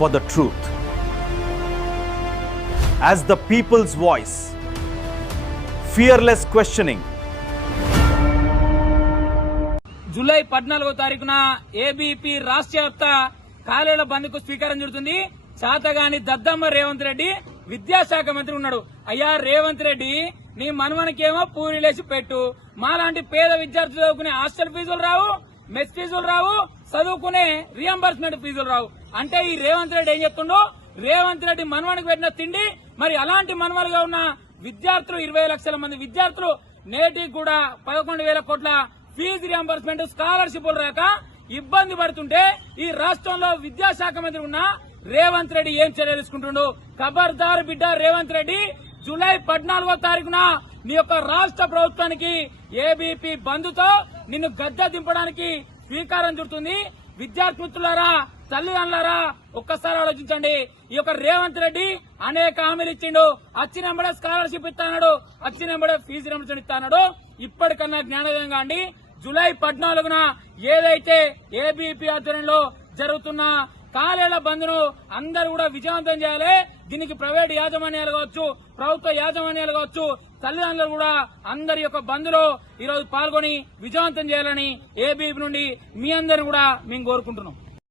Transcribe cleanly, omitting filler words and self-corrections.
for the truth. As the people's voice, fearless questioning. July 14వ తారీఖున ABP రాష్ట్ర వ్యాప్త కాలేజీల బంద్కు స్వీకారం చుడుతుంది. చాతగాని దద్దమ్మ రేవంత్ రెడ్డి విద్యాశాఖ మంత్రి ఉన్నాడు. అయ్యా రేవంత్ రెడ్డి, నీ మనవనికేమో పూరీలేసి పెట్టు, మాలాంటి పేద విద్యార్థులు చదువుకునే హాస్టల్ ఫీజులు రావు, మెస్ ఫీజులు రావు, చదువుకునే రియంబర్స్మెంట్ ఫీజులు రావు. అంటే ఈ రేవంత్ రెడ్డి ఏం చెప్తుండో, రేవంత్ రెడ్డి మనవనికి పెట్టిన తిండి మరి అలాంటి మనవలుగా ఉన్న విద్యార్థులు 20 లక్షల మంది విద్యార్థులు నేటికి కూడా 11,000 కోట్ల ఫీజు రియంబర్స్మెంట్ స్కాలర్షిప్లు రాక ఇబ్బంది పడుతుంటే ఈ రాష్ట్రంలో విద్యాశాఖ మంత్రి ఉన్న రేవంత్ రెడ్డి ఏం చర్యలు తీసుకుంటుండు? ఖబర్దార్ బిడ్డ రేవంత్ రెడ్డి, జూలై 14వ తారీఖున నీ యొక్క రాష్ట్ర ప్రభుత్వానికి ఏబీపీ బంద్తో నిన్ను గద్దె దింపడానికి స్వీకారం చుడుతుంది. విద్యార్థి మిత్రులారా, తల్లిదండ్రులారా, ఒక్కసారి ఆలోచించండి. ఈ యొక్క రేవంత్ రెడ్డి అనేక హామీలు ఇచ్చిండు. వచ్చినప్పుడే స్కాలర్షిప్ ఇస్తాడు, వచ్చినప్పుడే ఫీజు రియంబర్స్మెంట్ ఇస్తాడు. ఇప్పటికన్నా జ్ఞానోదయం కాండి. జూలై 14న ఏదైతే ఏబీపీ ఆధ్వర్యంలో జరుగుతున్న కాలేజీల బంద్ను అందరూ కూడా విజయవంతం చేయాలి. దీనికి ప్రైవేట్ యాజమాన్యాలు కావచ్చు, ప్రభుత్వ యాజమాన్యాలు కావచ్చు, తల్లిదండ్రులు కూడా అందరి యొక్క బంద్లో ఈరోజు పాల్గొని విజయవంతం చేయాలని ఏబీపీ నుండి మీ అందరిని కూడా మేము కోరుకుంటున్నాం.